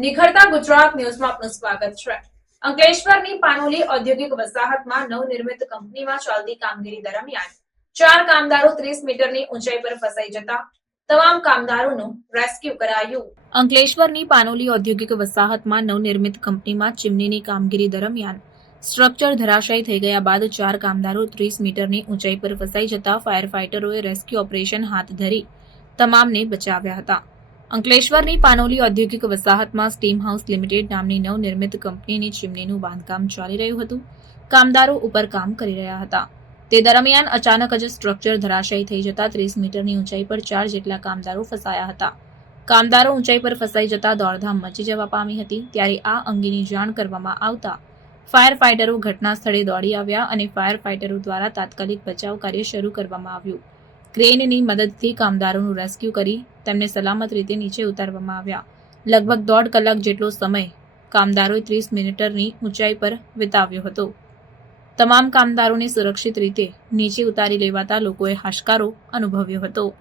નમસ્કાર ગુજરાત ન્યૂઝમાં આપનું સ્વાગત છે. અંકલેશ્વરની પાનોલી ઔદ્યોગિક વસાહતમાં નવનિર્મિત કંપનીમાં ચાલતી કામગીરી દરમિયાન ચાર કામદારો ત્રીસ મીટરની ઊંચાઈ પર ફસાઈ જતા તમામ કામદારોનું રેસ્ક્યુ કરાયું. અંકલેશ્વરની પાનોલી ઔદ્યોગિક વસાહતમાં નવનિર્મિત કંપનીમાં ચીમનીની કામગીરી દરમિયાન સ્ટ્રક્ચર ધરાશાયી થઈ ગયા બાદ ચાર કામદારો ત્રીસ મીટરની ઊંચાઈ પર ફસાઈ જતા ફાયર ફાઇટરોએ રેસ્ક્યુ ઓપરેશન હાથ ધરી તમામને બચાવ્યા હતા. અંકલેશ્વરની પાનોલી ઔદ્યોગિક વસાહતમાં સ્ટીમ હાઉસ લિમિટેડ નામની નવનિર્મિત કંપનીની ચીમનીનું બાંધકામ ચાલી રહ્યું હતું. કામદારો ઉપર કામ કરી રહ્યા હતા. તે દરમિયાન અચાનક જ સ્ટ્રક્ચર ધરાશાયી થઈ જતા ત્રીસ મીટરની ઊંચાઈ પર ચાર જેટલા કામદારો ફસાયા હતા. કામદારો ઊંચાઈ પર ફસાઈ જતા દોડધામ મચી જવા પામી હતી, ત્યારે આ અંગેની જાણ કરવામાં આવતા ફાયર ફાઇટરો ઘટના સ્થળે દોડી આવ્યા અને ફાયર ફાઇટરો દ્વારા તાત્કાલિક બચાવ કાર્ય શરૂ કરવામાં આવ્યું. ક્રેનની મદદથી કામદારોનું રેસ્ક્યુ કરી તેમને સલામત રીતે નીચે ઉતારવામાં આવ્યા. લગભગ દોઢ કલાક જેટલો સમય કામદારોએ ત્રીસ મીટરની ઊંચાઈ પર વિતાવ્યો હતો. તમામ કામદારોને સુરક્ષિત રીતે નીચે ઉતારી લેવાતા લોકોએ હાશકારો અનુભવ્યો હતો.